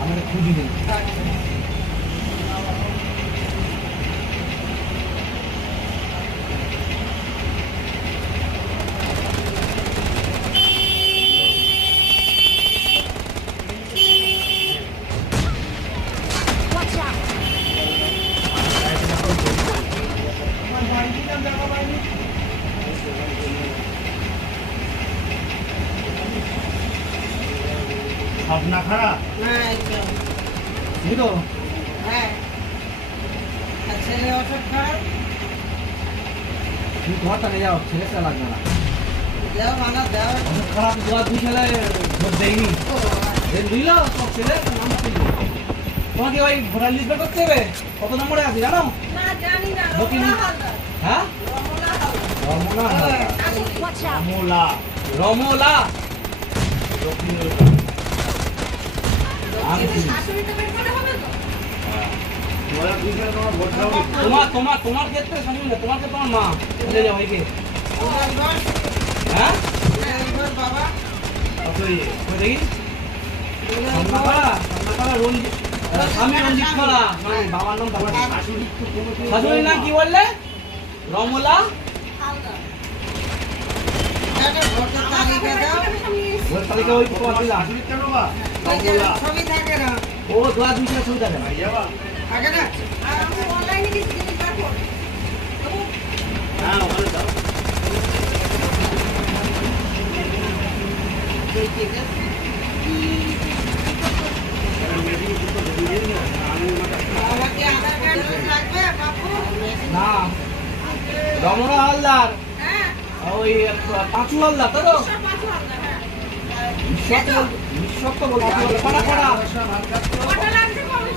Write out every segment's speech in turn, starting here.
আমাদের খুঁজি নেই। ভাবনা খারাপ বুঝলো? হ্যাঁ, ছেলে ওষুধ খায়, তুমি তোমার টাকা যাও, ছেলে চা লাগবে না। দেও মানা দেও। ওষুধ খারাপ তোমার দুই ছেলে ভোট দেয়নি, বুঝলো? তোমার ছেলে নাম ছিল। তোমাকে ওই ভোটার লিস্ট বের করতে হবে। কত নম্বরে আছে জানো? না জানি না, দক্ষিণ- রমনা হালদার। হ্যাঁ, রমনা হালদার। Ramna Watch out! রমলা রমলা শাশুড়িটা বের করে হবে তো? তোমার ক্ষেত্রে শুনুন না, তোমার ক্ষেত্রে তোমার মা চলে যাও ভাইকে। ওনার ঘর, হ্যাঁ, ওনার ঘর বাবা, কত ইয়ে কই দেখি ওনার ঘর। সামনাপাড়া রঞ্জিত স্বামী রঞ্জিত খোলা, মানে বাবার নাম বাবার শাশুড়ির নাম কি বললে? রমলা হালদার। একটা ভোটার তালিকা দাও। ওর তালিকা ওই তোমার দিলাম। ওই যে ছবি থাকে না, ও দোয়া দুইটা ছবি থাকে না। থাকে না? আর আমি অনলাইনে কিছু জিনিস পাবো। হ্যাঁ, ওখানে যাও। ঠিক আছে। আমাকে আধার কার্ড লাগবে বাপু? না, রমনা হালদার, হ্যাঁ, ওই পাঁচু হালদার তো? সব পাঁচু হালদার, হ্যাঁ। নিঃশক্ত বলতে কটা কটা কটা লাগছে বলো?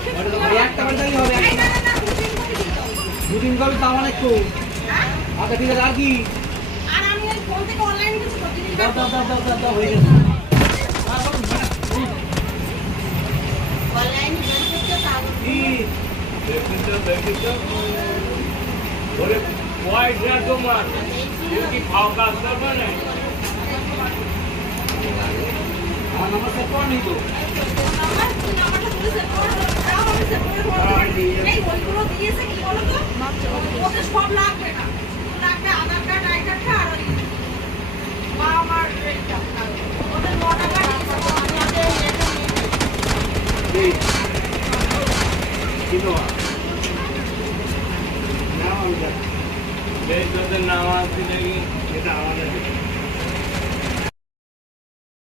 ওই একটা বাড়িতেই হবে। এই না, না, না, দুদিন করে দিতে হবে। দুদিন করবি তো আমার একটু। হ্যাঁ? আচ্ছা ঠিক আছে, আর কি? আর আমি ওই ফোন থেকে অনলাইন কিছু করতে দিই দাও দাও দাও দাও দাও দাও, হয়ে গেছে। অনলাইন বের করতে পারবো। কি? ওরে পয়সা তোমার কি খাও কাজ করবে না আমার নাম্বার সেভ করা নেই তো। নাম্বারটা বলে সেভ করে দাও। তাও আমি সেভ করে দেবো। এই ওইগুলো দিয়েছে কি বলো তো? ওদের সব লাগবে না। লাগবে আধার কার্ড, আই কার্ডটা আর ওই মা আমার রেটটা। ওদের 9 টাকা দিয়েছে। কি তোমার বেশ তোদের নাম আসছে দেখি এটা আমাদের